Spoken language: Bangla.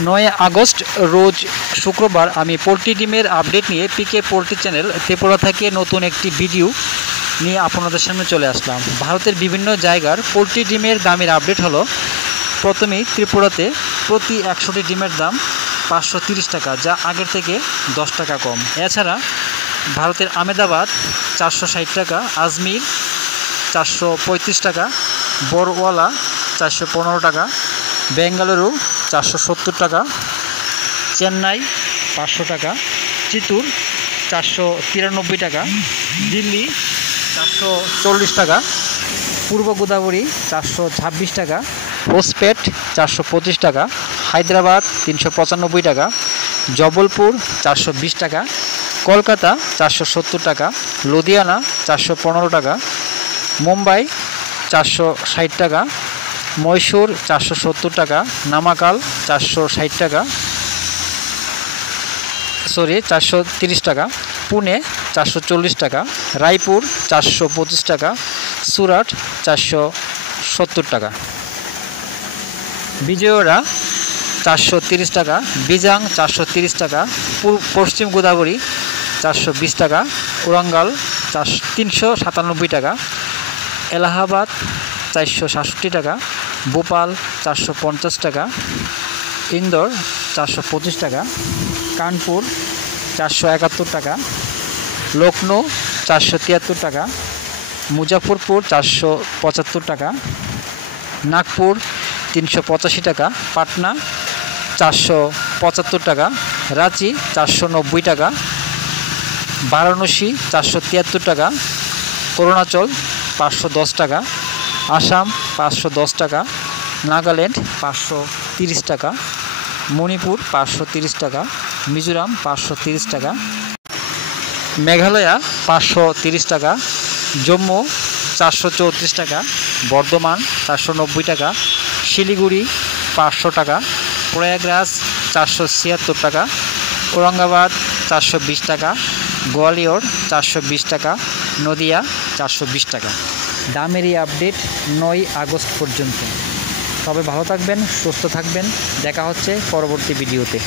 9 আগস্ট রোজ শুক্রবার আমি পোলট্রি ডিমের আপডেট নিয়ে পিকে পোলট্রি চ্যানেল ত্রিপুরা থেকে নতুন একটি ভিডিও নিয়ে আপনাদের সামনে চলে আসলাম। ভারতের বিভিন্ন জায়গার পোলট্রি ডিমের দামের আপডেট হলো, প্রথমেই ত্রিপুরাতে প্রতি 100টি ডিমের দাম 530 টাকা, যা আগের থেকে 10 টাকা কম। এছাড়া ভারতের আহমেদাবাদ 460 টাকা, আজমির 435 টাকা, বড়ওয়ালা 415 টাকা, বেঙ্গালুরু 470 টাকা, চেন্নাই 500 টাকা, চিত্তুর 493 টাকা, দিল্লি 440 টাকা, পূর্ব গোদাবরী 426 টাকা, হোসপেট 425 টাকা, হায়দ্রাবাদ 395 টাকা, জবলপুর 420 টাকা, কলকাতা 470 টাকা, লুধিয়ানা 415 টাকা, মুম্বাই 460 টাকা, মহীশূর 470 টাকা, নামাকাল 430 টাকা, পুনে 440 টাকা, রায়পুর 425 টাকা, সুরাট 470 টাকা, বিজয়ওয়াড়া 430 টাকা, বিজাং 430 টাকা, পশ্চিম গোদাবরী 420 টাকা, ওরাঙ্গাল 397 টাকা, এলাহাবাদ 467 টাকা, ভোপাল 450 টাকা, ইন্দোর 425 টাকা, কানপুর 471 টাকা, লখনৌ 473 টাকা, মুজাফরপুর 475 টাকা, নাগপুর 385 টাকা, পাটনা 475 টাকা, রাঁচি 490 টাকা, বারাণসী 473 টাকা, অরুণাচল 510 টাকা, আসাম 510 টাকা, নাগাল্যান্ড 530 টাকা, মণিপুর 530 টাকা, মিজোরাম 530 টাকা, মেঘালয়া 530 টাকা, জম্মু 434 টাকা, বর্ধমান 490 টাকা, শিলিগুড়ি 500 টাকা, প্রয়াগরাজ 476 টাকা, ঔরঙ্গাবাদ 420 টাকা, গোয়ালিয়র 420 টাকা, নদিয়া 420 টাকা। দামের এই আপডেট 9 আগস্ট পর্যন্ত। তবে ভালো থাকবেন, সুস্থ থাকবেন, দেখা হচ্ছে পরবর্তী ভিডিওতে।